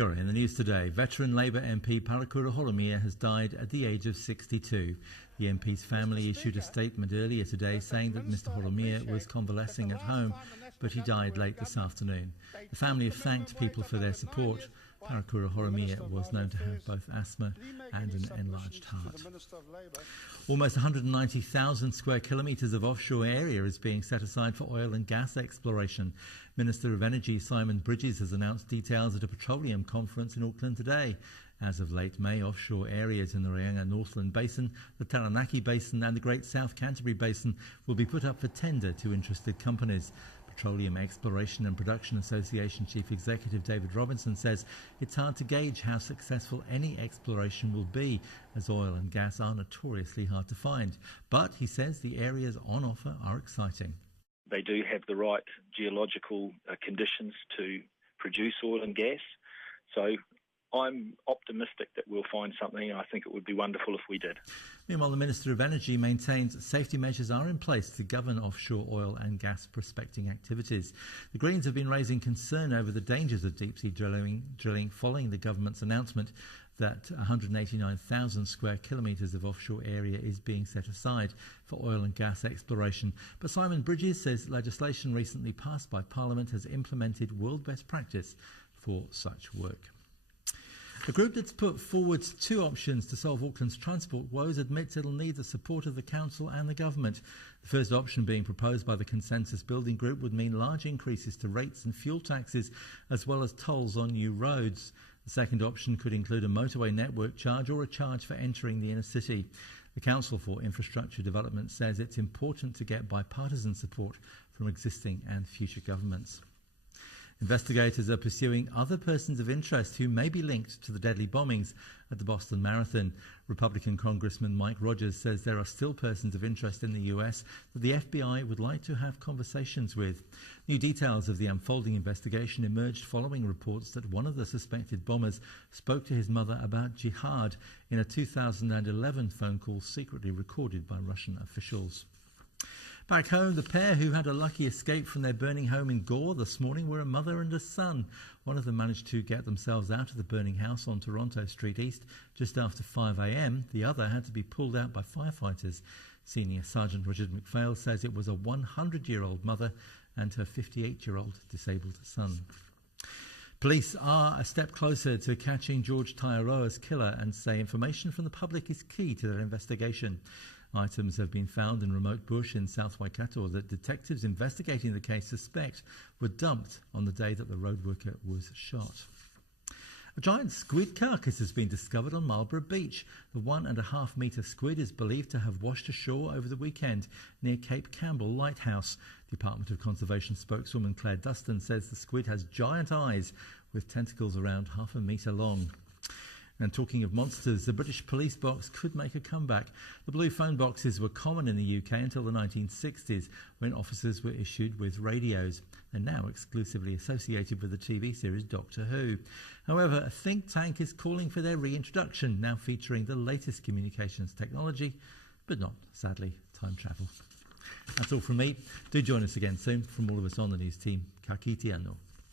Kia ora. In the news today, veteran Labour MP Parekura Horomia has died at the age of 62. The MP's family issued a statement earlier today saying that Mr Horomia was convalescing at home, but he died late this afternoon. The family have thanked people for their support. Parekura Horomia was known to have both asthma and an enlarged heart. Almost 190,000 square kilometres of offshore area is being set aside for oil and gas exploration. Minister of Energy Simon Bridges has announced details at a petroleum conference in Auckland today. As of late May, offshore areas in the Reinga Northland Basin, the Taranaki Basin and the Great South Canterbury Basin will be put up for tender to interested companies. Petroleum Exploration and Production Association Chief Executive David Robinson says it's hard to gauge how successful any exploration will be, as oil and gas are notoriously hard to find. But he says the areas on offer are exciting. They do have the right geological conditions to produce oil and gas. So I'm optimistic that we'll find something, and I think it would be wonderful if we did. Meanwhile, the Minister of Energy maintains safety measures are in place to govern offshore oil and gas prospecting activities. The Greens have been raising concern over the dangers of deep-sea drilling following the government's announcement that 189,000 square kilometres of offshore area is being set aside for oil and gas exploration. But Simon Bridges says legislation recently passed by Parliament has implemented world best practice for such work. The group that's put forward two options to solve Auckland's transport woes admits it'll need the support of the council and the government. The first option being proposed by the Consensus Building Group would mean large increases to rates and fuel taxes as well as tolls on new roads. The second option could include a motorway network charge or a charge for entering the inner city. The Council for Infrastructure Development says it's important to get bipartisan support from existing and future governments. Investigators are pursuing other persons of interest who may be linked to the deadly bombings at the Boston Marathon. Republican Congressman Mike Rogers says there are still persons of interest in the US that the FBI would like to have conversations with. New details of the unfolding investigation emerged following reports that one of the suspected bombers spoke to his mother about jihad in a 2011 phone call secretly recorded by Russian officials. Back home, the pair who had a lucky escape from their burning home in Gore this morning were a mother and a son. One of them managed to get themselves out of the burning house on Toronto Street East just after 5 a.m. The other had to be pulled out by firefighters. Senior Sergeant Richard McPhail says it was a 100-year-old mother and her 58-year-old disabled son. Police are a step closer to catching George Taiaroa's killer and say information from the public is key to their investigation. Items have been found in remote bush in South Waikato that detectives investigating the case suspect were dumped on the day that the road worker was shot. A giant squid carcass has been discovered on Marlborough Beach. The 1.5 metre squid is believed to have washed ashore over the weekend near Cape Campbell Lighthouse. Department of Conservation spokeswoman Claire Dustin says the squid has giant eyes with tentacles around 0.5 metre long. And talking of monsters, the British police box could make a comeback. The blue phone boxes were common in the UK until the 1960s, when officers were issued with radios, and now exclusively associated with the TV series Doctor Who. However, a think tank is calling for their reintroduction, now featuring the latest communications technology, but not, sadly, time travel. That's all from me. Do join us again soon. From all of us on the news team, ka kite anō.